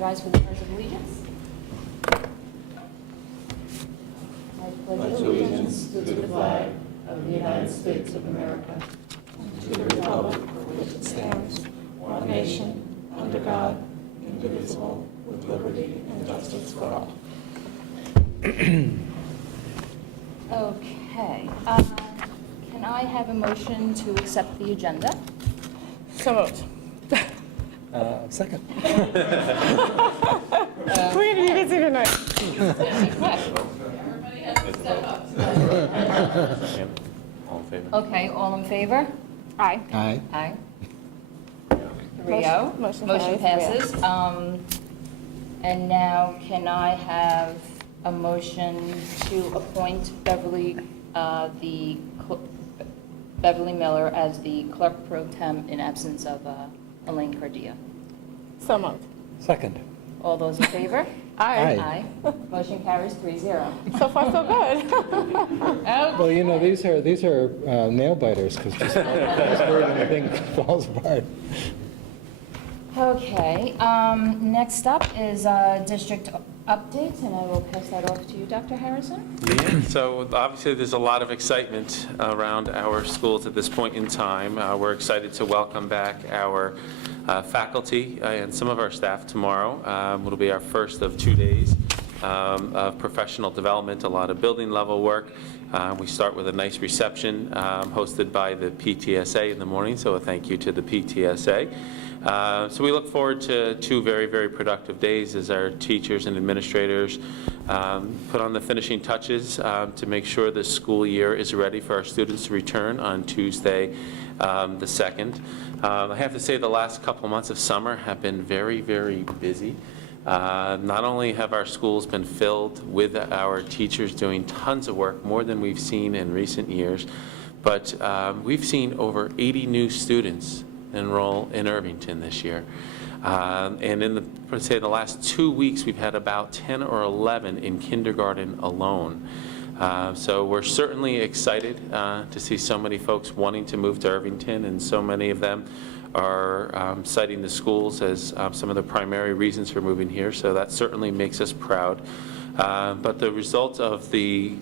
Please rise for the Pledge of Allegiance. I pledge allegiance to the flag of the United States of America and to the republic for which it stands, one nation, under God, indivisible, with liberty and justice for all. Okay. Can I have a motion to accept the agenda? So moved. Second. We're going to be busy tonight. Everybody has to step up. All in favor? Okay, all in favor? Aye. Aye. Aye. 3-0. Motion Motion carries. passes. And now can I have a motion to appoint Beverly Miller as the clerk pro tem in absence of Elaine Cardia? So moved. Second. All those in favor? Aye. Aye. Motion carries 3-0. So far, so good. Well, you know, these are nail biters, because just word anything falls apart. Okay, next up is district updates, and I will pass that off to you, Dr. Harrison. Yeah, so obviously there's a lot of excitement around our schools at this point in time. We're excited to welcome back our faculty and some of our staff tomorrow. It'll be our first of 2 days of professional development, a lot of building level work. We start with a nice reception hosted by the PTSA in the morning, so a thank you to the PTSA. So we look forward to 2 very, very productive days as our teachers and administrators put on the finishing touches to make sure the school year is ready for our students to return on Tuesday, the 2nd. I have to say the last couple of months of summer have been very, very busy. Not only have our schools been filled with our teachers doing tons of work, more than we've seen in recent years, but we've seen over 80 new students enroll in Irvington this year. And in the last 2 weeks, we've had about 10 or 11 in kindergarten alone. So we're certainly excited to see so many folks wanting to move to Irvington, and so many of them are citing the schools as some of the primary reasons for moving here, so that certainly makes us proud. But the result of the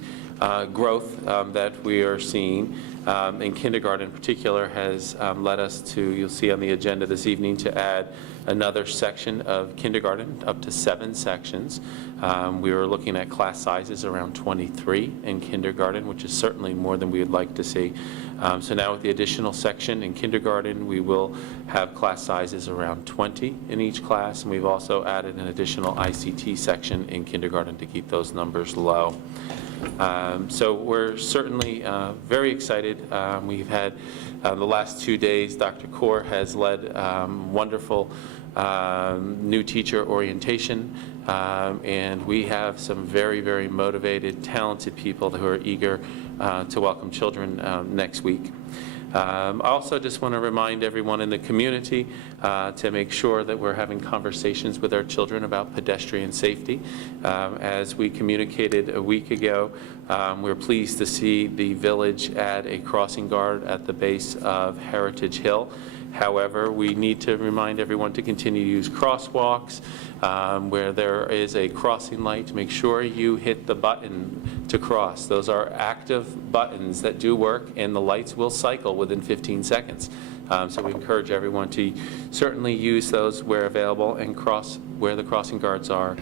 growth that we are seeing in kindergarten in particular has led us to, you'll see on the agenda this evening, to add another section of kindergarten, up to 7 sections. We were looking at class sizes around 23 in kindergarten, which is certainly more than we would like to see. So now with the additional section in kindergarten, we will have class sizes around 20 in each class, and we've also added an additional ICT section in kindergarten to keep those numbers low. So we're certainly very excited. We've had the last 2 days, Dr. Kaur has led wonderful new teacher orientation, and we have some very, very motivated, talented people who are eager to welcome children next week. I also just want to remind everyone in the community to make sure that we're having conversations with our children about pedestrian safety. As we communicated a week ago, we're pleased to see the village add a crossing guard at the base of Heritage Hill. However, we need to remind everyone to continue to use crosswalks where there is a crossing light. To make sure you hit the button to cross. Those are active buttons that do work, and the lights will cycle within 15 seconds. So we encourage everyone to certainly use those where available and cross where the crossing guards are.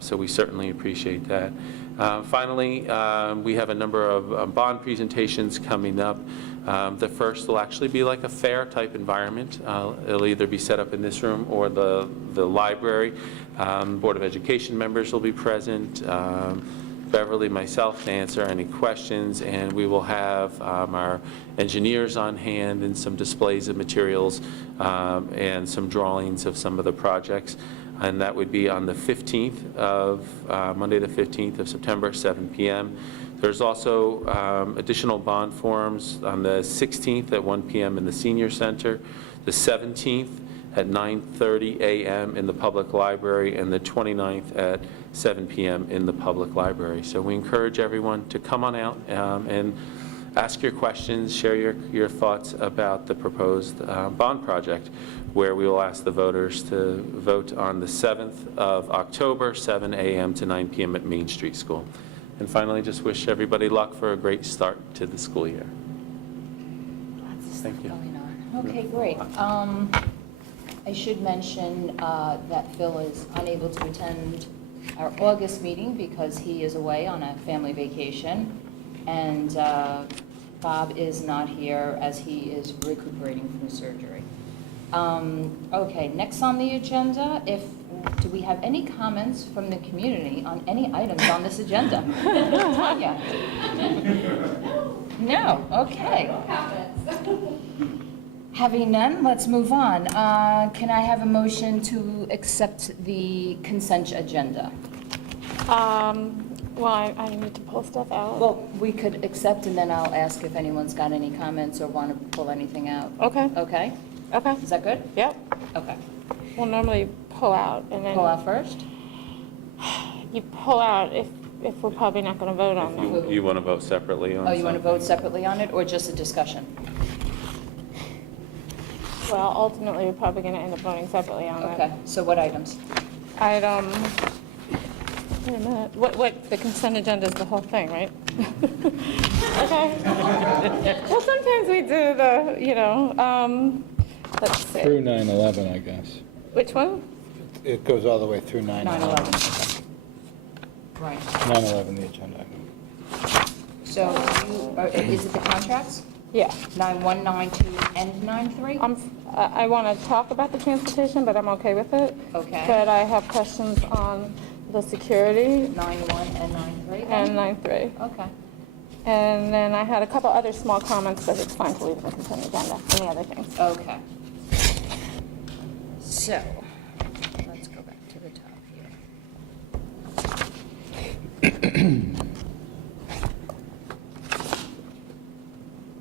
So we certainly appreciate that. Finally, we have a number of bond presentations coming up. The first will actually be like a fair type environment. It'll either be set up in this room or the library. Board of Education members will be present. Beverly, myself to answer any questions, and we will have our engineers on hand and some displays of materials and some drawings of some of the projects. And that would be on the 15th of, Monday the 15th of September, 7 p.m. There's also additional bond forums on the 16th at 1 p.m. in the Senior Center, the 17th at 9:30 a.m. in the public library, and the 29th at 7 p.m. in the public library. So we encourage everyone to come on out and ask your questions, share your thoughts about the proposed bond project, where we will ask the voters to vote on the 7th of October, 7 a.m. to 9 p.m. at Main Street School. And finally, just wish everybody luck for a great start to the school year. Thank you. Going on. Okay, great. I should mention that Phil is unable to attend our August meeting because he is away on a family vacation, and Bob is not here as he is recuperating from surgery. Okay, next on the agenda, do we have any comments from the community on any items on this agenda? Tanya? No, okay. Having none, let's move on. Can I have a motion to accept the consent agenda? Well, I need to pull stuff out. Well, we could accept, and then I'll ask if anyone's got any comments or want to pull anything out. Okay, Okay? okay, Is that good? yep. Okay. We'll normally pull out, and then Pull out first? you pull out if we're probably not going to vote on them. You want to vote separately on Oh, you want to something? vote separately on it, or just a discussion? Well, ultimately, we're probably going to end up voting separately on Okay, so what items? Item, wait a minute, what, the consent agenda is the whole thing, right? Okay. Well, sometimes we do let's see. Through 9/11, I guess. Which one? It goes all the way through 9/11. Right. 9/11, the agenda item. So is it the contracts? Yeah. 9/1, 9/2, and 9/3? I want to talk about the transportation, but I'm okay with it. Okay. But I have questions on the security 9/1 and 9/3? and 9.3. Okay. And then I had a couple other small comments, but it's fine to leave the consent agenda, any other things. Okay. So, let's go back to the top here.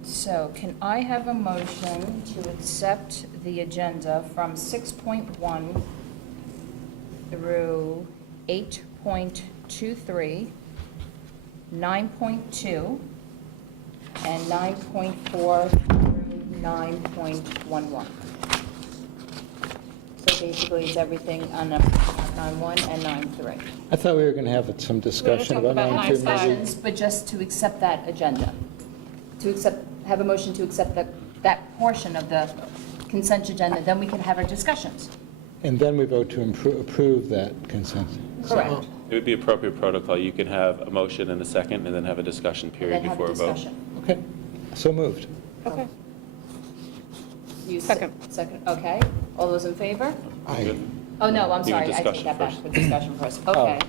So, can I have a motion to accept the agenda from 6.1 through 8.23, 9.2, and 9.4 through 9.11? So basically, it's everything on 9.1 and 9.3. I thought we were going to have some discussion talk about about 9/2, maybe. Discussions, but just to accept that agenda. Have a motion to accept that portion of the consent agenda, then we can have our discussions. And then we vote to approve that consent. Correct. It would be appropriate protocol. You can have a motion and a second, and then have a discussion And period then have before a a vote. discussion. Okay, so moved. Okay. You Second. Second, okay. All those in favor? Aye. Oh, no, I'm Do sorry, I take discussion that back, first. for discussion first. Okay.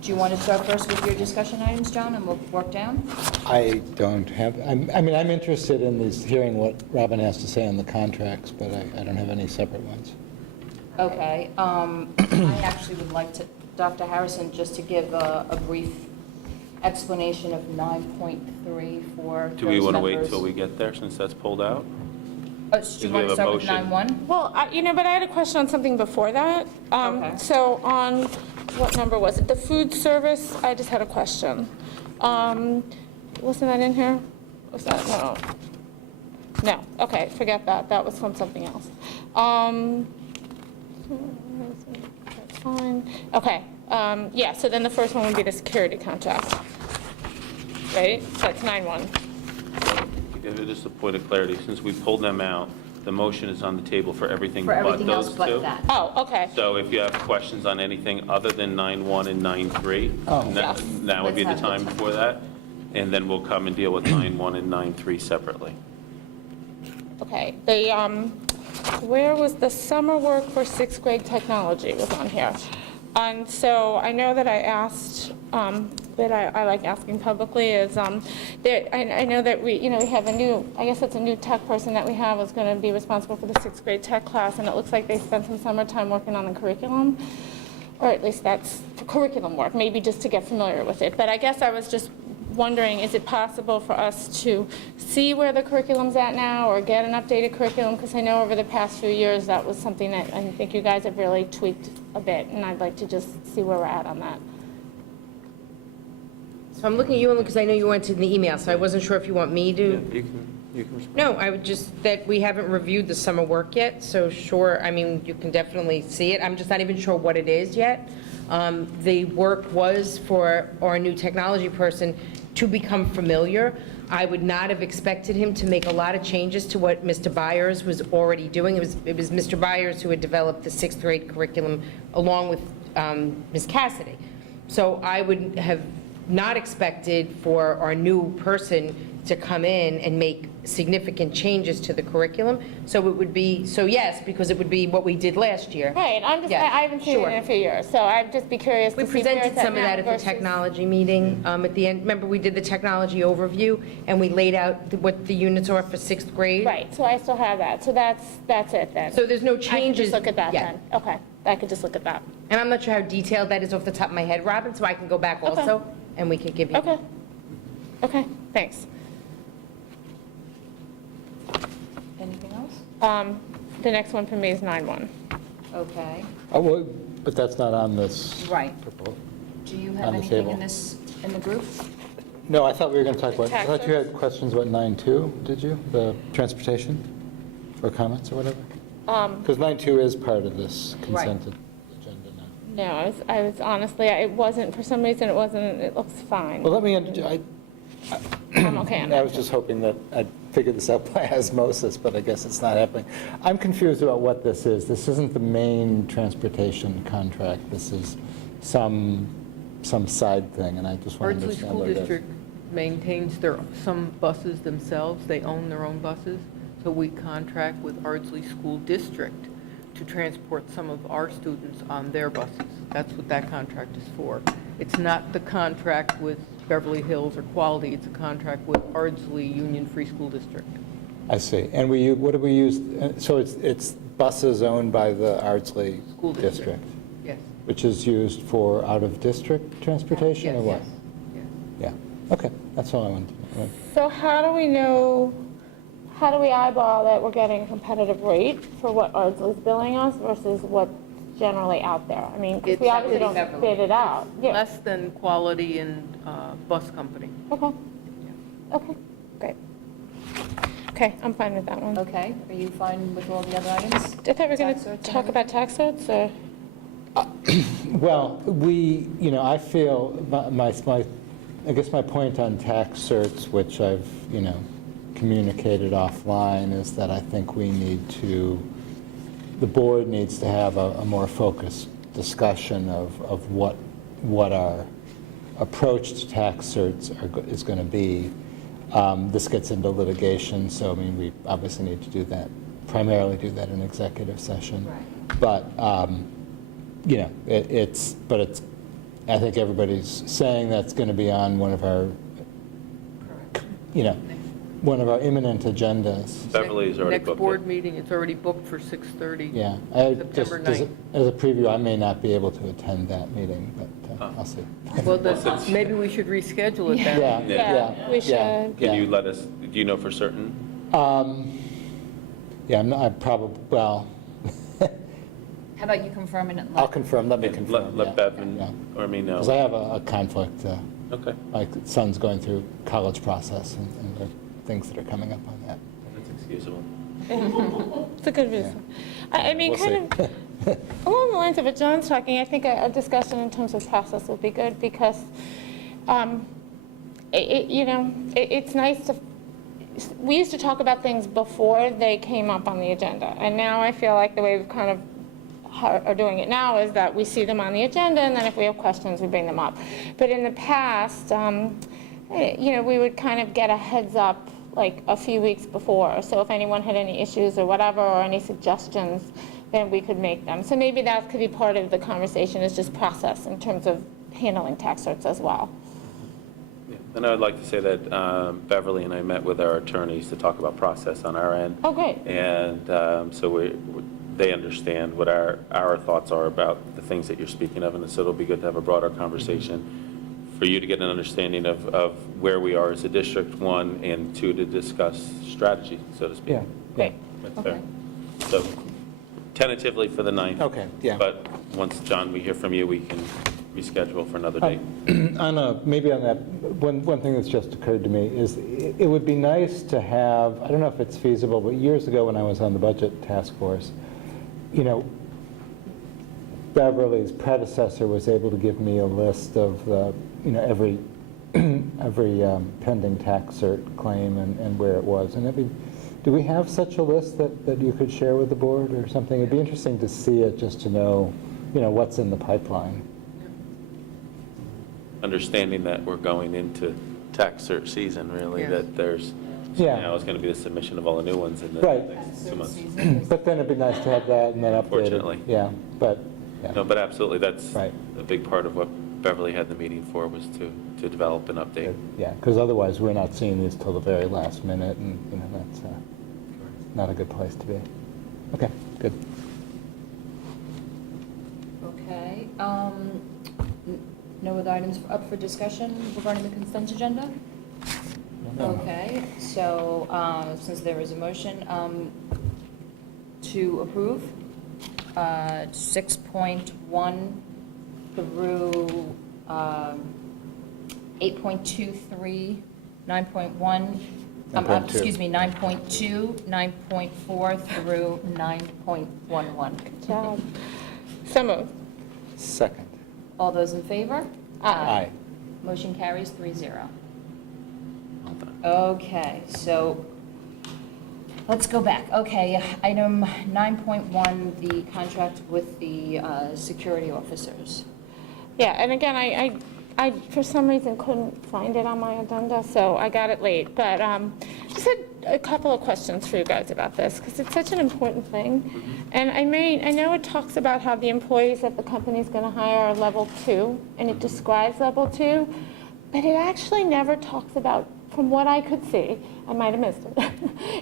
Do you want to start first with your discussion items, John, and we'll work down? I don't have, I'm interested in these, hearing what Robin has to say on the contracts, but I don't have any separate ones. Okay. I actually would like to, Dr. Harrison, just to give a brief explanation of 9.3 for those Do we want to wait members. till we get there, since that's pulled out? Do we you want have to a start with motion? 9.1? Well, but I had a question on something before that. Okay. So on, what number was it? The food service, I just had a question. Wasn't that in here? Was that, no. No, okay, forget that. That was from something else. That's fine. Okay, yeah, so then the first one would be the security contract. Right? That's 9.1. Just a point of clarity, since we pulled them out, the motion is on the table for everything For but everything else those but two. that. Oh, okay. So if you have questions on anything other than 9.1 and 9.3, Yes. now would be the Let's have time the for that, and then we'll come and deal with 9.1 and 9.3 separately. Okay, where was the summer work for sixth grade technology was on here. And so I know that I asked, that I like asking publicly is, I know that we have a new, I guess it's a new tech person that we have is going to be responsible for the sixth grade tech class, and it looks like they spent some summertime working on the curriculum, or at least that's curriculum work, maybe just to get familiar with it. But I guess I was just wondering, is it possible for us to see where the curriculum's at now or get an updated curriculum? Because I know over the past few years that was something that I think you guys have really tweaked a bit, and I'd like to just see where we're at on that. So I'm looking at you only because I know you went to the email, so I wasn't sure if you want me to. You can respond. No, I would just, that we haven't reviewed the summer work yet, so sure, I mean, you can definitely see it. I'm just not even sure what it is yet. The work was for our new technology person to become familiar. I would not have expected him to make a lot of changes to what Mr. Byers was already doing. It was Mr. Byers who had developed the sixth grade curriculum along with Ms. Cassidy. So I would have not expected for our new person to come in and make significant changes to the curriculum. So it would be, so yes, because it would be what we did last year. Right, I'm just, Yeah, I haven't seen sure. it in a few years, so I'd just be curious We to see where presented it's at some of now that at the versus- technology meeting at the end. Remember, we did the technology overview, and we laid out what the units are for sixth grade? Right, so I still have that, so that's it then. So there's no I can changes. just look at that Yeah. then, okay, I could just look at that. And I'm not sure how detailed that is off the top of my head, Robin, so I can go back Okay. also, and we can give you. Okay, okay, thanks. Anything else? The next one for me is 9-1. Okay. Oh, well, but that's not on this Right. proposal. Do you On have the anything table. in this, in the group? No, I thought we were going to talk about, I thought you Taxes? had questions about 9.2, did you? The transportation, or comments, or whatever? Because 9.2 is part of this consented agenda now. No, I was honestly, it wasn't, for some reason, it looks fine. Well, let me, I'm okay on I it. was just hoping that I'd figured this out by osmosis, but I guess it's not happening. I'm confused about what this is. This isn't the main transportation contract. This is some side thing, and I just want to Ardsley understand School what it is. District maintains some buses themselves. They own their own buses. So we contract with Ardsley School District to transport some of our students on their buses. That's what that contract is for. It's not the contract with Beverly Hills or Quality. It's a contract with Ardsley Union Free School District. I see. And what do we use? So it's buses owned by the Ardsley School District, Yes. which is used for out-of-district transportation, or what? Yes. Yeah. Okay, that's all I wanted to know. So how do we know, how do we eyeball that we're getting a competitive rate for what Ardsley's billing us versus what's generally out there? I mean, 'cause we It's obviously don't Beverly. bid it out. Yeah, Less than Quality and Bus Company. okay, okay, great. Okay, I'm fine with that one. Okay, are you fine with all the other items? I thought we were going Tax to certs and talk about tax certs, or? Well, I feel, I guess my point on tax certs, which I've, communicated offline, is that I think we need to, the board needs to have a more focused discussion of what our approach to tax certs is going to be. This gets into litigation, so, we obviously need to do that, primarily do that in executive session. Right. But, I think everybody's saying that's going to be on one of our, one of our imminent agendas. Beverly's already booked Next board it. meeting, it's already booked for 6:30. Yeah. September 9th. As a preview, I may not be able to attend that meeting, but I'll see. Well, maybe we should reschedule it then. Yeah, Yeah, we yeah, should. Can yeah. you let us, do you know for certain? Yeah, I'm probably, well, How about you confirm it? I'll confirm, let me confirm. Let Bev and, Yeah. or me know. Because I have a conflict. Okay, My son's going through college process, and there are things that are coming up on that. that's excusable. It's a good reason. I mean, We'll kind of along the lines of what John's talking, I think a discussion in terms of process would be good, because, it's nice to, we used to talk about things before they came up on the agenda, and now I feel like the way we've kind of are doing it now is that we see them on the agenda, and then if we have questions, we bring them up. But in the past, we would kind of get a heads up like a few weeks before. So if anyone had any issues or whatever, or any suggestions, then we could make them. So maybe that could be part of the conversation, is just process in terms of handling tax certs as well. Yeah. And I would like to say that Beverly and I met with our attorneys to talk about process on our end. Oh, great. And so they understand what our thoughts are about the things that you're speaking of, and so it'll be good to have a broader conversation for you to get an understanding of where we are as a district, one, and two, to discuss strategy, so to speak. Yeah. Great. That's fair. So tentatively for the 9th. Okay, yeah. But once, John, we hear from you, we can reschedule for another date. Maybe on that, one thing that's just occurred to me is it would be nice to have, I don't know if it's feasible, but years ago when I was on the budget task force, Beverly's predecessor was able to give me a list of the, every pending tax cert claim and where it was. And do we have such a list that you could share with the board or something? It'd be interesting to see it, just to know, what's in the pipeline. Understanding that we're going into tax cert season, really, Yes. that there's, so Yeah. now it's going to be the submission of all the new ones in the Right. next 2 months. But then it'd be nice to have that and then updated. Fortunately. Yeah, but, yeah. No, but absolutely, that's Right. a big part of what Beverly had the meeting for, was to develop an update. Yeah, because otherwise we're not seeing these till the very last minute, and, that's not a good place to be. Okay, good. Okay, no other items up for discussion regarding the consent agenda? Okay, so, since there is a motion, to approve, 6.1 through, 8.23, 9.1, 9.2. excuse me, 9.2, 9.4 through 9.11. Good job. So moved. Second. All those in favor? Aye. Motion carries 3-0. Well done. Okay, so let's go back. Okay, item 9.1, the contract with the security officers. Yeah, and again, I for some reason couldn't find it on my agenda, so I got it late. But just had a couple of questions for you guys about this, because it's such an important thing. And I know it talks about how the employees that the company's going to hire are level 2, and it describes level 2, but it actually never talks about, from what I could see, I might have missed it,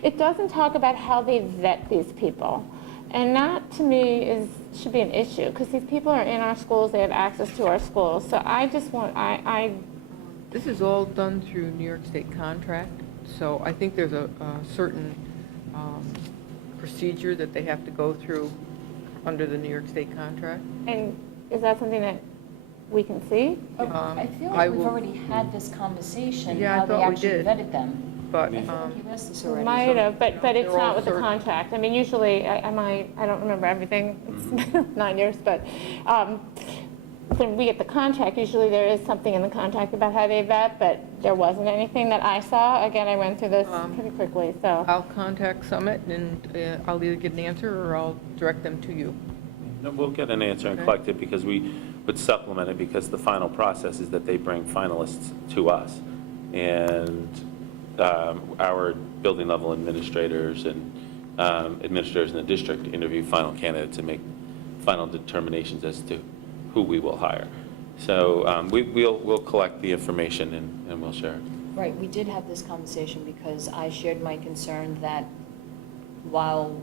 it doesn't talk about how they vet these people. And that, to me, should be an issue, because these people are in our schools, they have access to our schools. So I just want, This is all done through New York State contract, so I think there's a certain procedure that they have to go through under the New York State contract. and is that something that we can see? I feel I like we've will- already had this conversation, Yeah, I how they thought we actually did. vetted them. But, I feel like you've asked this We already. might have, but it's They're all not with the certain. contract. I mean, usually, I don't remember everything, it's been 9 years, but when we get the contract, usually there is something in the contract about how they vet, but there wasn't anything that I saw. Again, I went through this pretty quickly, so. I'll contact Summit, and I'll either get an answer or I'll direct them to you. No, we'll get an answer and Okay. collect it, because we would supplement it, because the final process is that they bring finalists to us. And our building level administrators and administrators in the district interview final candidates and make final determinations as to who we will hire. So we'll collect the information and we'll share it. Right, we did have this conversation because I shared my concern that while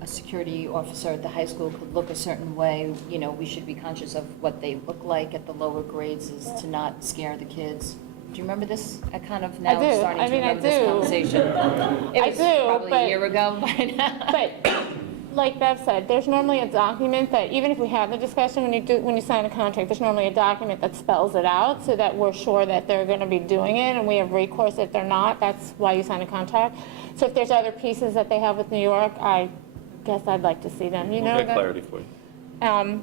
a security officer at the high school could look a certain way, we should be conscious of what they look like at the lower grades, is to not scare the kids. Do you remember this? I kind of now do. starting I to mean, I remember this do. conversation. It I was do, probably but- a year ago, But like Bev said, there's normally a document that, even if we have the discussion, when you sign a contract, there's normally a document that spells it out so that we're sure that they're going to be doing it and we have recourse if they're not. That's why you sign a contract. So if there's other pieces that they have with New York, I guess I'd like to see them. You know We'll get that? clarity for you. And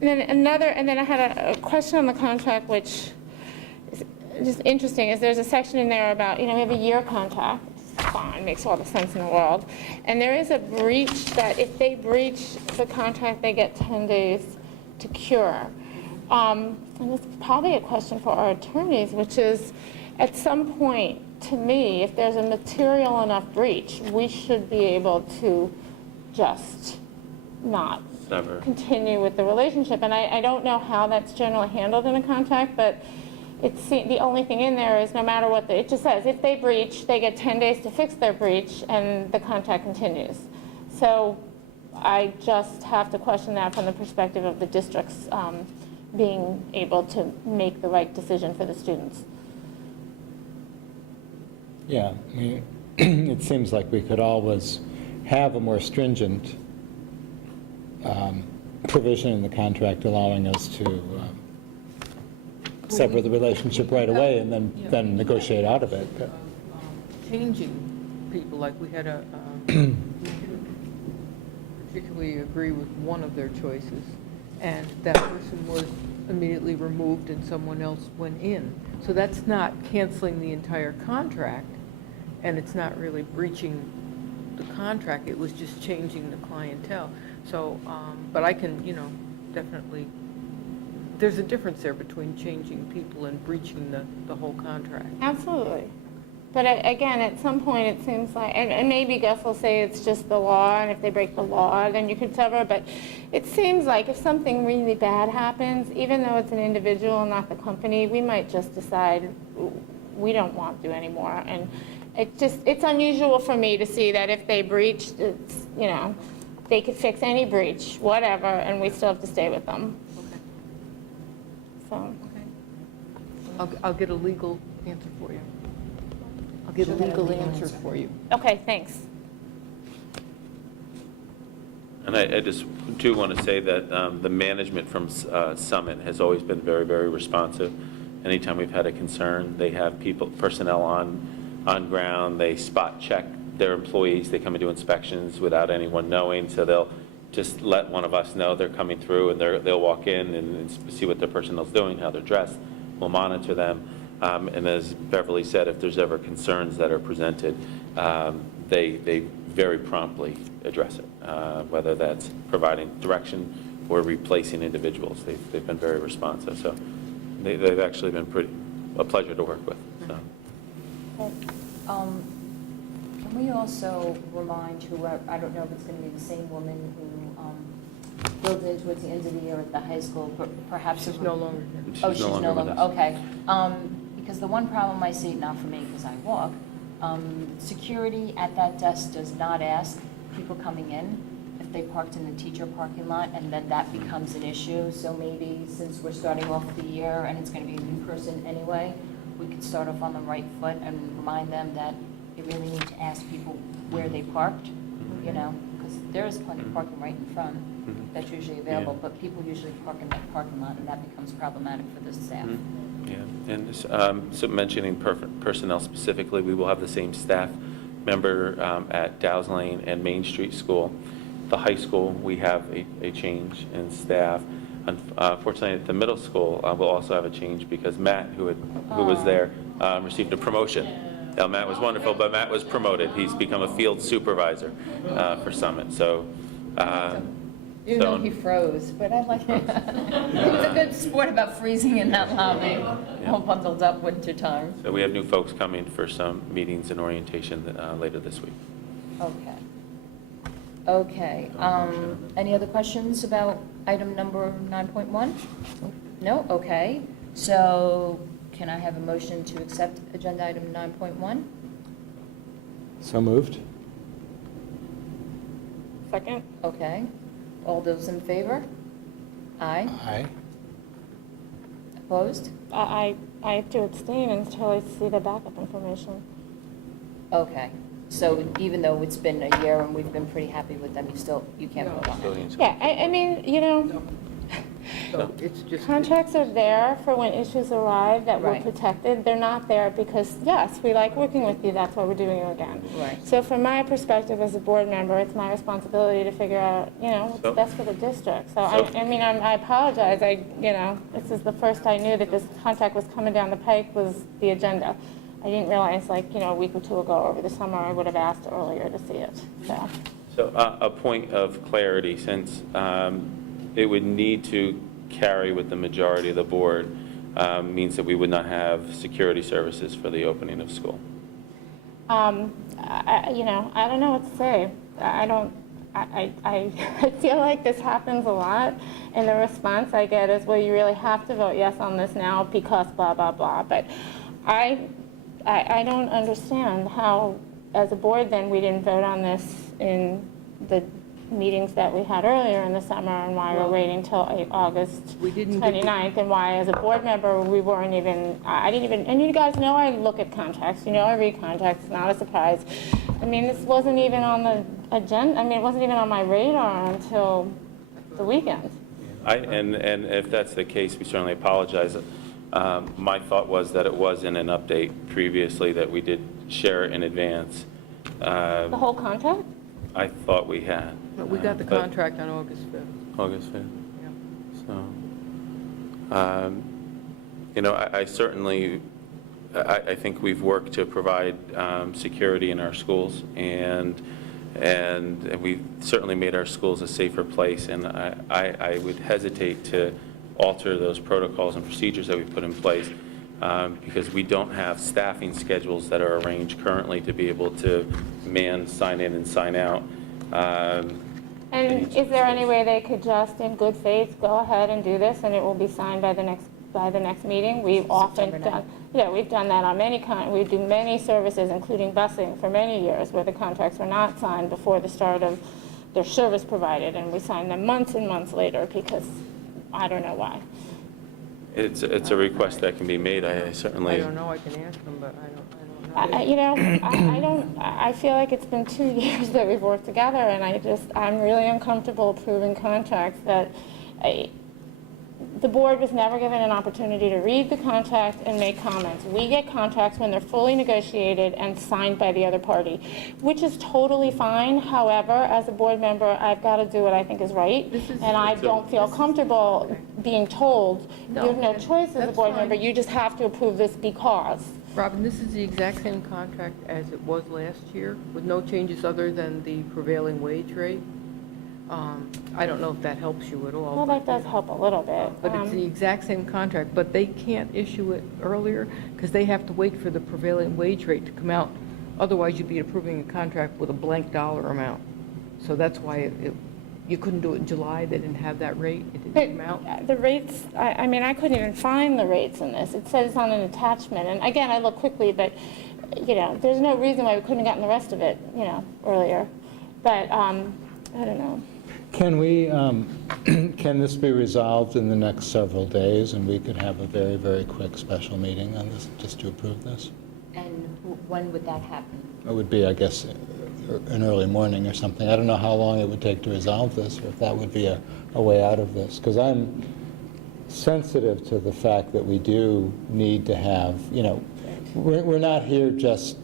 then I had a question on the contract, which is just interesting, is there's a section in there about, we have a year contract, which is fine, makes all the sense in the world. And there is a breach that if they breach the contract, they get 10 days to cure. And it's probably a question for our attorneys, which is, at some point, to me, if there's a material enough breach, we should be able to just not Sever. continue with the relationship. And I don't know how that's generally handled in a contract, but the only thing in there is no matter what, it just says if they breach, they get 10 days to fix their breach and the contract continues. So I just have to question that from the perspective of the districts being able to make the right decision for the students. Yeah, I mean, it seems like we could always have a more stringent provision in the contract allowing us to sever the relationship right away and then negotiate out of it. But Changing people, like we had a, particularly agree with one of their choices, and that person was immediately removed and someone else went in. So that's not canceling the entire contract, and it's not really breaching the contract, it was just changing the clientele. So, but I can, definitely, there's a difference there between changing people and breaching the whole contract. Absolutely. But again, at some point, it seems like, and maybe Gus will say it's just the law, and if they break the law, then you could sever, but it seems like if something really bad happens, even though it's an individual, not the company, we might just decide we don't want to anymore. And it's unusual for me to see that if they breached, it's, they could fix any breach, whatever, and we still have to stay with them. So. I'll get a legal answer for you. I'll get a legal answer for you. Okay, thanks. And I just do want to say that the management from Summit has always been very, very responsive. Anytime we've had a concern, they have personnel on ground, they spot check their employees, they come and do inspections without anyone knowing, so they'll just let one of us know they're coming through, and they'll walk in and see what their personnel's doing, how they're dressed. We'll monitor them. And as Beverly said, if there's ever concerns that are presented, they very promptly address it, whether that's providing direction or replacing individuals. They've been very responsive. So they've actually been a pleasure to work with. So. Can we also remind whoever, I don't know if it's going to be the same woman who filled in towards the end of the year at the high school, but perhaps... She's no longer. She's no longer. Okay. Because the one problem I see, not for me because I walk, security at that desk does not ask people coming in if they parked in the teacher parking lot, and then that becomes an issue. So maybe since we're starting off the year and it's going to be a new person anyway, we could start off on the right foot and remind them that they really need to ask people where they parked, because there is plenty of parking right in front that's usually available, but people usually park in that parking lot, and that becomes problematic for the staff. Yeah, and so mentioning personnel specifically, we will have the same staff member at Dow's Lane and Main Street School. The high school, we have a change in staff. Unfortunately, at the middle school, we'll also have a change because Matt, who was there, received a promotion. Now, Matt was wonderful, but Matt was promoted. He's become a field supervisor for Summit. So. Even though he froze, but I like it. He was a good sport about freezing in that lobby, all bundled up winter time. So we have new folks coming for some meetings and orientation later this week. Okay. Okay. Any other questions about item number 9.1? No? Okay. So can I have a motion to accept agenda item 9.1? so moved. Second? Okay. All those in favor? Aye. Aye. Opposed? I have to abstain until I see the backup information. Okay. So even though it's been a year and we've been pretty happy with them, you can't vote on it? Yeah, I mean, So it's just. contracts are there for when issues arrive that we're Right. protected. They're not there because, yes, we like working with you, that's why we're doing it again. Right. So from my perspective as a board member, it's my responsibility to figure out, So- what's best for the district. So So- I apologize, this is the first I knew that this contract was coming down the pike was the agenda. I didn't realize, a week or two ago over the summer, I would have asked earlier to see it, so. So a point of clarity, since it would need to carry with the majority of the board, means that we would not have security services for the opening of school. I don't know what to say. I feel like this happens a lot, and the response I get is, well, you really have to vote yes on this now because blah, blah, blah. But I don't understand how, as a board, then we didn't vote on this in the meetings that we had earlier in the summer, and why we're waiting till August We didn't get the- 29th, and why, as a board member, we weren't even, I didn't even, and you guys know I look at contracts, I read contracts, it's not a surprise. This wasn't even on the agenda, it wasn't even on my radar until the weekend. And if that's the case, we certainly apologize. My thought was that it was in an update previously that we did share in advance. The whole contract? I thought we had. But we got the but contract on August 5th. August 5th. Yeah. So, I certainly, I think we've worked to provide security in our schools, and we've certainly made our schools a safer place, and I would hesitate to alter those protocols and procedures that we put in place, because we don't have staffing schedules that are arranged currently to be able to man, sign in, and sign out. And is there any way they could just, in good faith, go ahead and do this, and it will be signed by the next meeting? We've often done, we've done that on we do many services, including busing, for many years, where the contracts were not signed before the start of their service provided, and we sign them months and months later, because I don't know why. It's a request that can be made. I certainly. I don't know, I can ask them, but I don't know. I feel like it's been 2 years that we've worked together, and I'm really uncomfortable approving contracts that the board was never given an opportunity to read the contract and make comments. We get contracts when they're fully negotiated and signed by the other party, which is totally fine. However, as a board member, I've got to do what I think is right, and I don't feel comfortable being told, you have no choice as a that's board fine. member, you just have to approve this because. Robin, this is the exact same contract as it was last year, with no changes other than the prevailing wage rate. I don't know if that helps you at all. Well, that does help a little bit. But it's the exact same contract, but they can't issue it earlier because they have to wait for the prevailing wage rate to come out. Otherwise, you'd be approving a contract with a blank dollar amount. So that's why you couldn't do it in July. They didn't have that rate. It didn't come out. The rates, I mean, I couldn't even find the rates in this. It says on an attachment, and again, I look quickly, but, there's no reason why we couldn't have gotten the rest of it, earlier. But, I don't know. Can we, can this be resolved in the next several days, and we could have a very, very quick special meeting on this, just to approve this? And when would that happen? It would be, I guess, an early morning or something. I don't know how long it would take to resolve this, or if that would be a way out of this, because I'm sensitive to the fact that we do need to have, we're not here just,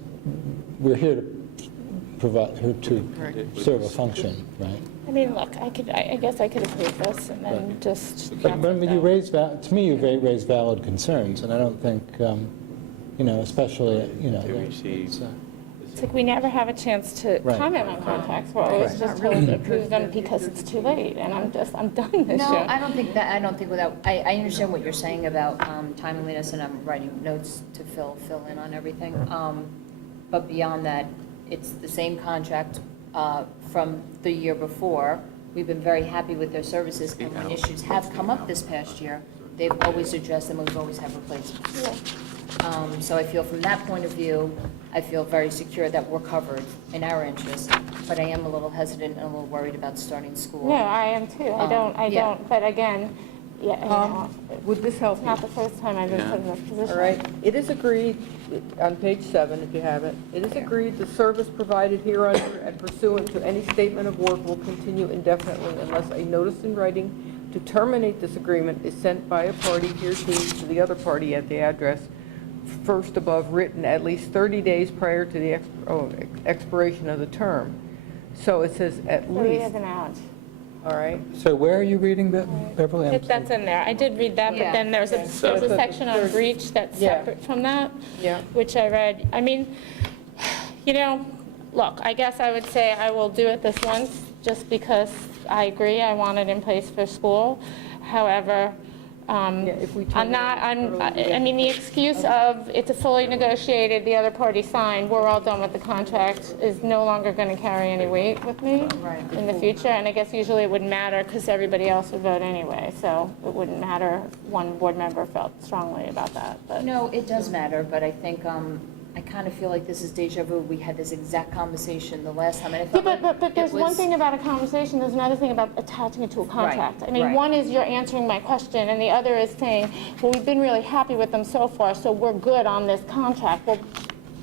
we're here to provide, to serve a function, right? I mean, look, I guess I could approve this and then just. But I mean, to me, you raise valid concerns, and I don't think, especially, It's like we never have a chance to Right. comment on contracts. We're always just told to approve them because it's too late, and I'm done this year. No, I don't think I understand what you're saying about timeliness, and I'm writing notes to fill in on everything. But beyond that, it's the same contract from the year before. We've been very happy with their services, and when issues have come up this past year, they've always addressed them, we've always had replacements. Yeah. So I feel from that point of view, I feel very secure that we're covered in our interest, but I am a little hesitant and a little worried about starting school. No, I am too. I yeah. don't, but again, Would this help it's you? not the first time I've been put in this position. All right, it is agreed, on page 7, if you have it, it is agreed the service provided hereunder and pursuant to any statement of work will continue indefinitely unless a notice in writing to terminate this agreement is sent by a party hereto to the other party at the address first above written at least 30 days prior to the expiration of the term. So it says at 30 least, as an out. all right? So where are you reading that, Beverly? I'm That's in there. I did read that, but Yeah. then there's a section on breach that's Yeah. separate from that, Yeah. which I read. I mean, look, I guess I would say I will do it this once, just because I agree, I want it in place for school. However, if we turn I mean, the excuse of it's a fully negotiated, the other party signed, we're all done with the contract, is no longer going to carry any weight with me in the future. And I guess usually it wouldn't matter because everybody else would vote anyway. So it wouldn't matter if one board member felt strongly about that. But No, it does matter, but I think, I kind of feel like this is deja vu. We had this exact conversation the last time, and I Yeah, felt like but there's it one was- thing about a conversation, there's another thing about attaching it to a contract. I mean, right. one is you're answering my question, and the other is saying, well, we've been really happy with them so far, so we're good on this contract. Well,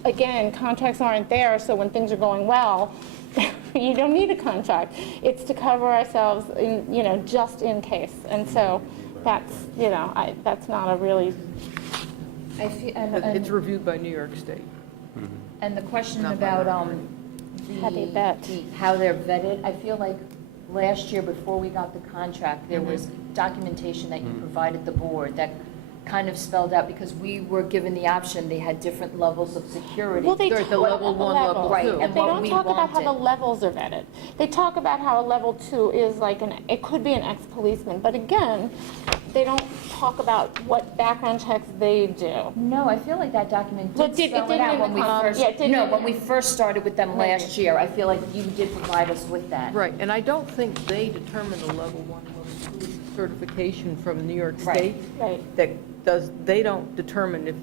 again, contracts aren't there, so when things are going well, you don't need a contract. It's to cover ourselves, just in case. And so that's, that's not a really I feel, It's reviewed by New York State. and the question Not by about, Mercury. How they vet. how they're vetted, I feel like last year, before we got the contract, there Mm-hmm. was documentation that you provided the board that kind of spelled out, because we were given the option, they had different levels of security. Well, they They're at the talk level about the one, level levels, Right, two. and but they what don't we talk about how the wanted. levels are vetted. They talk about how a level 2 is like it could be an ex-policeman, but again, they don't talk about what background checks they do. No, I feel like that document Well, did it spell it didn't out in when the we first, yeah, it didn't no, in- when we first started with them last year. I feel like you did provide us with that. Right, and I don't think they determine the level 1, level 2 certification from New York Right. State. Right. They don't determine if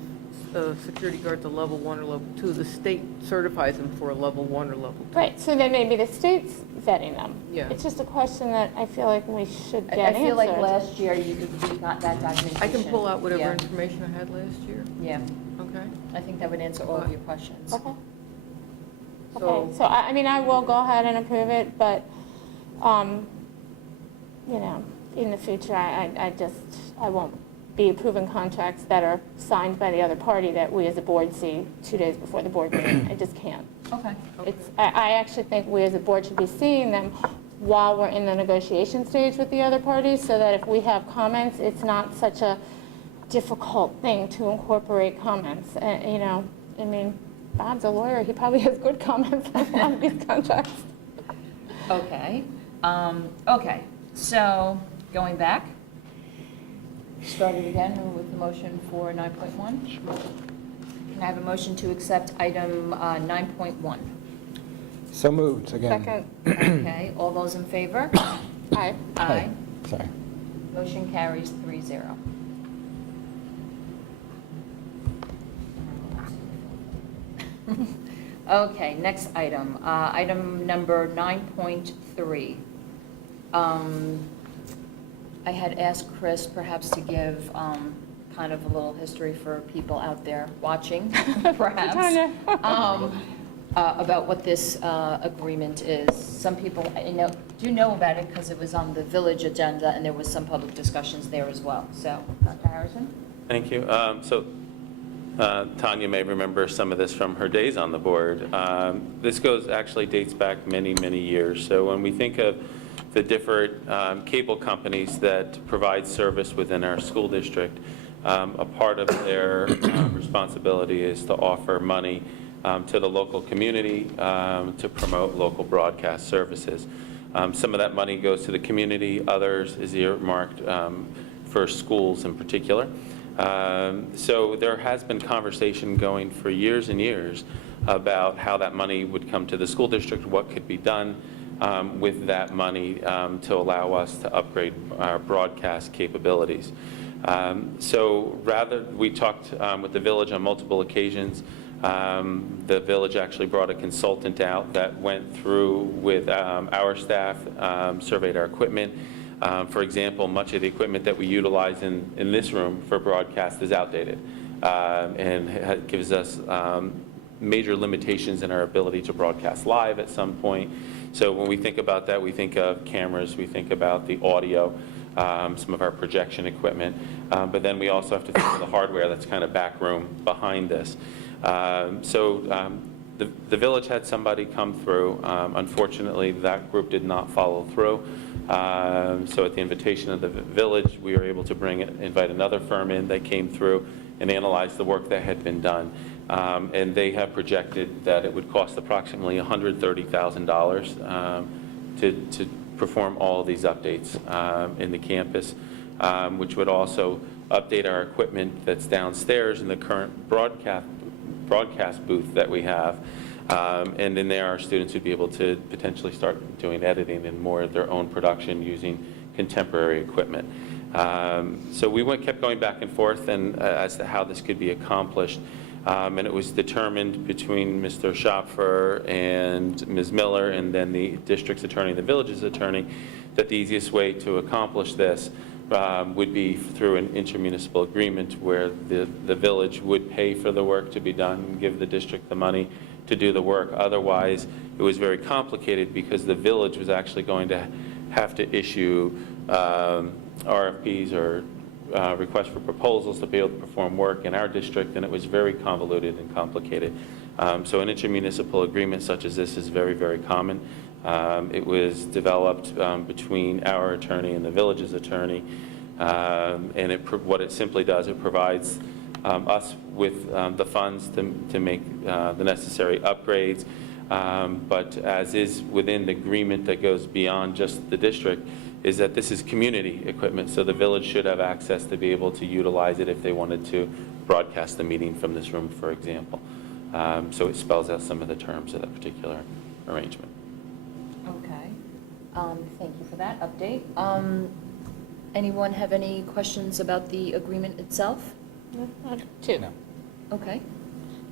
a security guard's a level 1 or level 2. The state certifies them for a level 1 or level 2. Right, so then maybe the state's vetting them. Yeah. It's just a question that I feel like we should get I answered. feel like last year we got that documentation. I can pull out whatever Yeah. information I had last year. Yeah, Okay. I think that would answer all of your questions. Okay. So- Okay, so I mean, I will go ahead and approve it, but, you know, in the future, I won't be approving contracts that are signed by the other party that we as a board see 2 days before the board meeting. I just can't. Okay. I actually think we as a board should be seeing them while we're in the negotiation stage with the other parties, so that if we have comments, it's not such a difficult thing to incorporate comments. You know, I mean, Bob's a lawyer, he probably has good comments on a lot of these contracts. Okay. Okay, so going back, started again with the motion for 9.1. Can I have a motion to accept item 9.1? So moved, again. Second, Okay, all those in favor? aye. Aye. Sorry. Motion carries 3-0. Okay, next item, item number 9.3. I had asked Chris perhaps to give kind of a little history for people out there watching, perhaps, Tanya. about what this agreement is. Some people do know about it because it was on the village agenda, and there was some public discussions there as well. So, Dr. Harrison? Thank you. Tanya may remember some of this from her days on the board. This actually dates back many, many years. So when we think of the different cable companies that provide service within our school district, a part of their responsibility is to offer money to the local community to promote local broadcast services. Some of that money goes to the community, others is earmarked for schools in particular. So there has been conversation going for years and years about how that money would come to the school district, what could be done with that money to allow us to upgrade our broadcast capabilities. We talked with the village on multiple occasions. The village actually brought a consultant out that went through with our staff, surveyed our equipment. For example, much of the equipment that we utilize in this room for broadcast is outdated, and gives us major limitations in our ability to broadcast live at some point. So when we think about that, we think of cameras, we think about the audio, some of our projection equipment, but then we also have to think of the hardware that's kind of back room behind this. The village had somebody come through. Unfortunately, that group did not follow through. So at the invitation of the village, we were able to invite another firm in. They came through and analyzed the work that had been done. And they have projected that it would cost approximately $130,000 to perform all of these updates in the campus, which would also update our equipment that's downstairs in the current broadcast booth that we have. And in there, our students would be able to potentially start doing editing and more of their own production using contemporary equipment. So we kept going back and forth as to how this could be accomplished. And it was determined between Mr. Schopfer and Ms. Miller, and then the district's attorney, the village's attorney, that the easiest way to accomplish this would be through an intermunicipal agreement where the village would pay for the work to be done and give the district the money to do the work. Otherwise, it was very complicated because the village was actually going to have to issue RFPs or requests for proposals to be able to perform work in our district, and it was very convoluted and complicated. So an intermunicipal agreement such as this is very, very common. It was developed between our attorney and the village's attorney, and what it simply does, it provides us with the funds to make the necessary upgrades, but as is within the agreement that goes beyond just the district, is that this is community equipment, so the village should have access to be able to utilize it if they wanted to broadcast the meeting from this room, for example. So it spells out some of the terms of that particular arrangement. Okay. Thank you for that update. Anyone have any questions about the agreement itself? Two. Okay.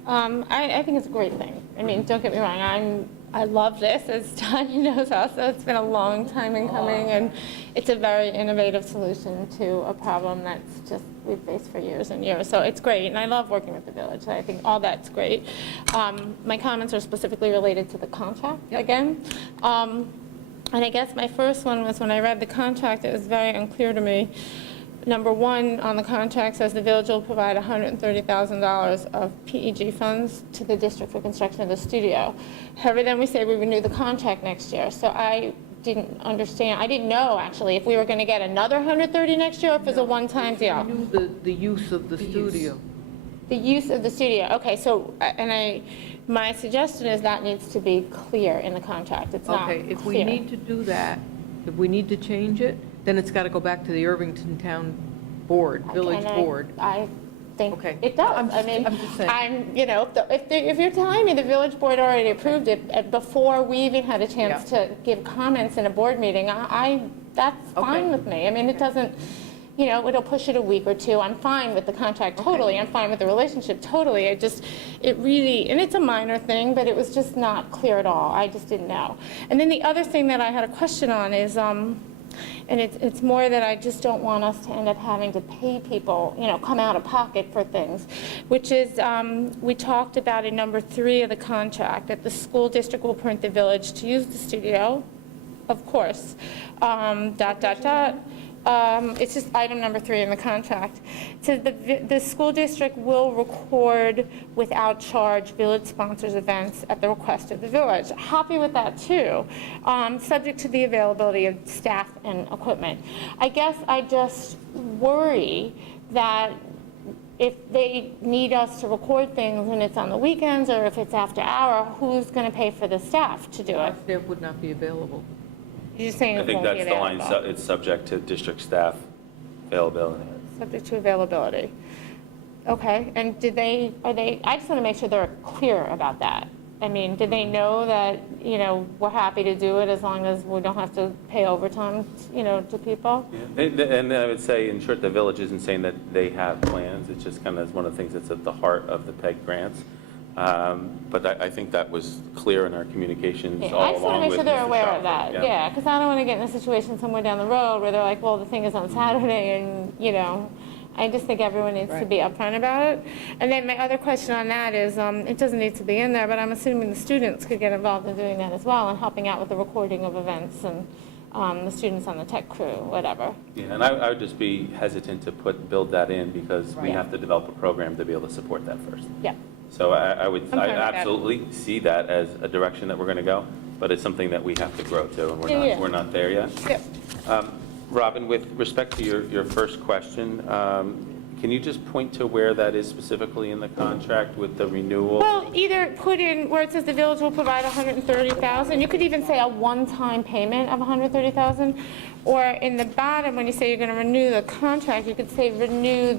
I think it's a great thing. I mean, don't get me wrong, I love this, as Tanya knows also. It's been a long time in coming, and it's a very innovative solution to a problem that's just we've faced for years and years. So it's great, and I love working with the village. I think all that's great. My comments are specifically related to the contract again. And I guess my first one was when I read the contract, it was very unclear to me. Number one on the contract says the village will provide $130,000 of PEG funds to the district for construction of the studio. However, then we say we renew the contract next year. So I didn't understand. I didn't know, actually, if we were going to get another $130 next year or if it was a one-time deal. The use of the studio. The use of the studio. Okay, so, my suggestion is that needs to be clear in the contract. It's not clear. Okay, if we need to do that, if we need to change it, then it's got to go back to the Irvington Town Board, Village Board. I think Okay. it does. I'm just saying. If you're telling me the Village Board already approved it before we even had a chance to give comments in a board meeting, that's fine with me. I mean, it doesn't, it'll push it a week or two. I'm fine with the contract totally. I'm fine with the relationship totally. It really, and it's a minor thing, but it was just not clear at all. I just didn't know. And then the other thing that I had a question on is, and it's more that I just don't want us to end up having to pay people, come out of pocket for things, which is, we talked about in number 3 of the contract, that the school district will permit the village to use the studio, of course, ... It's just item number 3 in the contract. It says the school district will record without charge village sponsors events at the request of the village. Happy with that too, subject to the availability of staff and equipment. I guess I just worry that if they need us to record things and it's on the weekends or if it's after hour, who's going to pay for the staff to do it? Staff would not be available. You're just saying I it think won't be that's the line, available. it's subject to district staff availability. Subject to availability. Okay, and I just want to make sure they're clear about that. I mean, did they know that, we're happy to do it as long as we don't have to pay overtime, to people? Yeah. And I would say, in short, the village isn't saying that they have plans. It's just kind of one of the things that's at the heart of the PEG grants. But I think that was clear in our communications Yeah, all I just want along to make with sure they're Mr. aware Schauffer. of that. Yeah, because I don't want to get in a situation somewhere down the road where they're like, well, the thing is on Saturday and, I just think everyone needs to be upfront about it. And then my other question on that is, it doesn't need to be in there, but I'm assuming the students could get involved in doing that as well and helping out with the recording of events and the students on the tech crew, whatever. Yeah, and I would just be hesitant to build that in because we Right. have to develop a program to be able to support that first. Yeah. So I I'm fine with that. absolutely see that as a direction that we're going to go, but it's something that we have to grow to, and we're not there yet. Yep. Robin, with respect to your first question, can you just point to where that is specifically in the contract with the renewal? Well, either put in where it says the village will provide $130,000. You could even say a one-time payment of $130,000. Or in the bottom, when you say you're going to renew the contract, you could say renew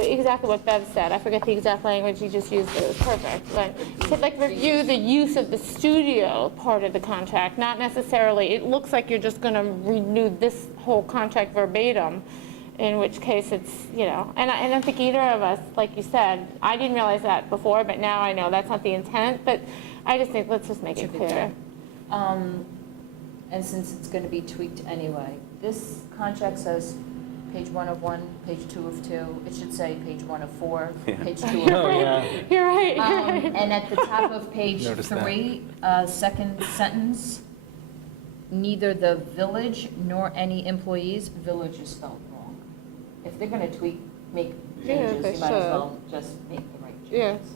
exactly what Bev said. I forget the exact language you just used, but it was perfect. But it said, review the use of the studio part of the contract, not necessarily, it looks like you're just going to renew this whole contract verbatim, in which case it's, and I don't think either of us, like you said, I didn't realize that before, but now I know that's not the intent, but I just think, let's just make it clear. And since it's going to be tweaked anyway, this contract says page 1 of 1, page 2 of 2. It should say page 1 of 4, page 2 of 3. You're right. And at the top of page 3, second sentence, neither the village nor any employees, village is spelled wrong. if they're going to make Yeah, changes, they you might as should. well just make the right Yeah. changes.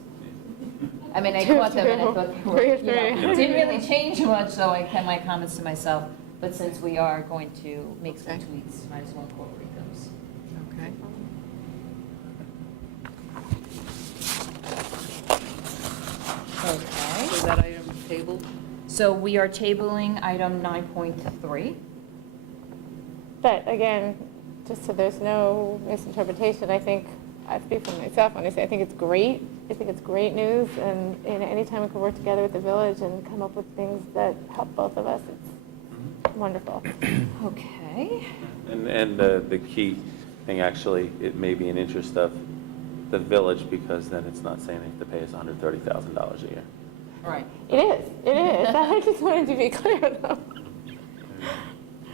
I mean, I caught them and I thought they were, didn't really change much, so I kept my comments to myself. But since we are going to make some Okay. tweaks, might as well incorporate those. Okay. Okay. So that item is tabled? So we are tabling item 9.3. But again, just so there's no misinterpretation, I think, I speak for myself when I say I think it's great. I think it's great news, and anytime we can work together with the village and come up with things that help both of us, it's wonderful. Okay. And the key thing, actually, it may be in interest of the village, because then it's not saying they have to pay us $130,000 a year. Right. It is. I just wanted to be clear, though.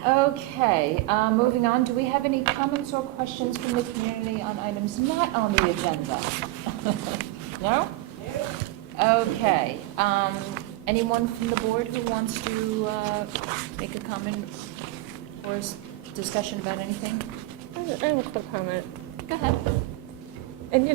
Okay, moving on, do we have any comments or questions from the community on items not on the agenda? No? Okay, anyone from the board who wants to make a comment or discussion about anything? I have a quick comment. Go ahead. And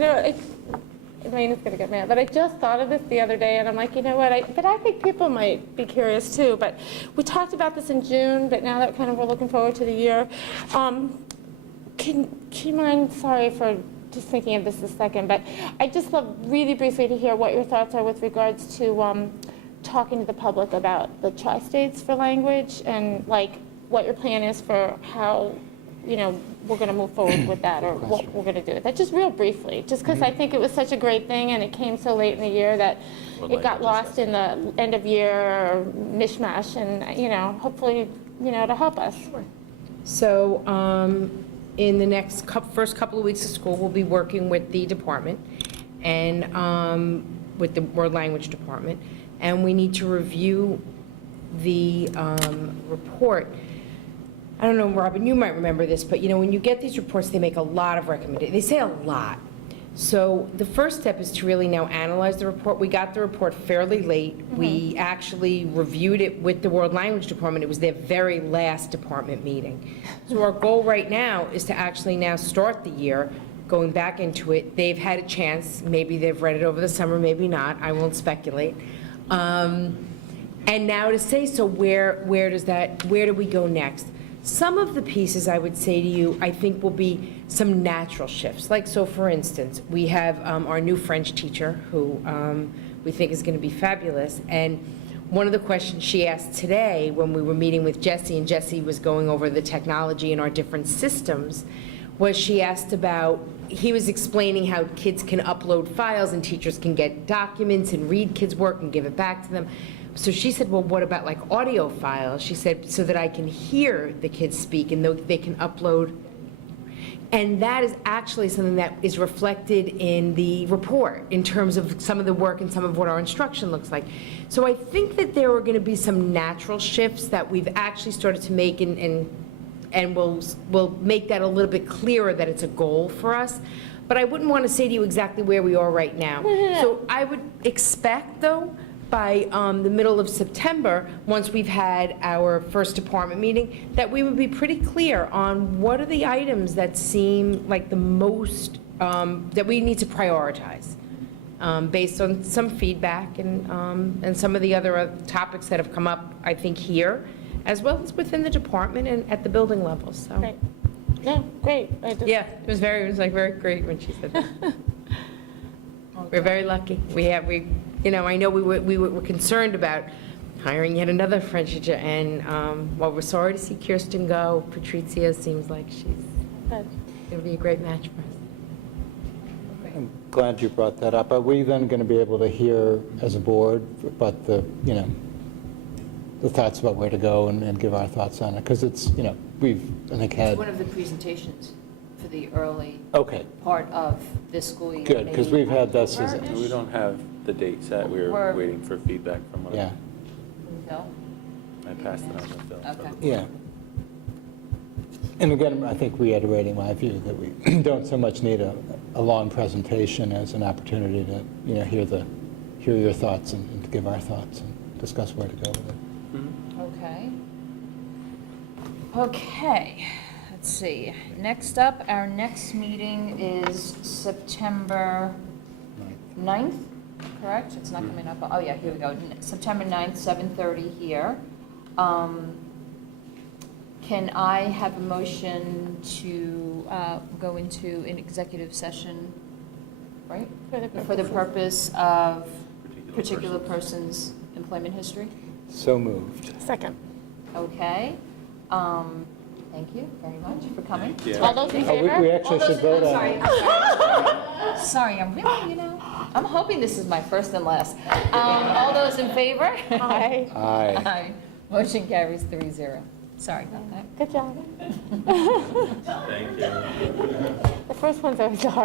Elaine's going to get mad, but I just thought of this the other day, and I'm like, you know what, but I think people might be curious too, but we talked about this in June, but now that kind of we're looking forward to the year, can you mind, sorry for just thinking of this a second, but I'd just love really briefly to hear what your thoughts are with regards to talking to the public about the tri-states for language, and like what your plan is for how we're going to move forward with that, or what we're going to do with that, just real briefly, just because I think it was such a great thing, and it came so late in the year that it got lost in the end of year mishmash, and, hopefully, to help us. So in the next first couple of weeks of school, we'll be working with the department and with the world language department, and we need to review the report. I don't know, Robin, you might remember this, but when you get these reports, they make a lot of recommendations. They say a lot. So the first step is to really now analyze the report. We got the report fairly late. We actually reviewed it with the World Language Department. It was their very last department meeting. So our goal right now is to actually now start the year going back into it. They've had a chance. Maybe they've read it over the summer, maybe not. I won't speculate. And now to say, so where do we go next? Some of the pieces, I would say to you, I think will be some natural shifts. Like, so for instance, we have our new French teacher who we think is going to be fabulous. And one of the questions she asked today when we were meeting with Jessie, and Jessie was going over the technology in our different systems, was she asked about, he was explaining how kids can upload files and teachers can get documents and read kids' work and give it back to them. So she said, well, what about like audio files? She said, so that I can hear the kids speak and they can upload. And that is actually something that is reflected in the report in terms of some of the work and some of what our instruction looks like. So I think that there are going to be some natural shifts that we've actually started to make, and we'll make that a little bit clearer that it's a goal for us. But I wouldn't want to say to you exactly where we are right now. So I would expect, though, by the middle of September, once we've had our first department meeting, that we would be pretty clear on what are the items that seem like the most, that we need to prioritize, based on some feedback and some of the other topics that have come up, I think, here, as well as within the department and at the building level, so. Great. Yeah, great. Yeah, it was very great when she said that. We're very lucky. I know we were concerned about hiring yet another French teacher, and we're sorry to see Kirsten go. Patrizia seems like she's going to be a great match for us. I'm glad you brought that up. Are we then going to be able to hear as a board about the thoughts about where to go and give our thoughts on it? Because it's, we've, I think, had... It's one of the presentations for the early Okay, part of this school year. good, because maybe we've had this as... October-ish? We don't have the date set. We're waiting for feedback from one of Yeah, them. No? I passed it on to Phil. Okay. yeah. And again, I think reiterating my view that we don't so much need a long presentation as an opportunity to, hear your thoughts and to give our thoughts and discuss where to go with it. Okay. Okay, let's see, next up, our next meeting is September 9th, correct? It's not coming up, oh yeah, here we go, September 9th, 7:30 here. Can I have a motion to go into an executive session, right? For the purpose of particular person's employment history? So moved. Second. Okay. Thank you very much for coming. Thank you. All those in Oh, favor? we actually should vote on it. Sorry, I'm really, I'm hoping this is my first and last. All those in favor? Aye. Aye. Aye. Motion carries 3-0. Sorry about that. Good job. Thank you. The first one's always the hard.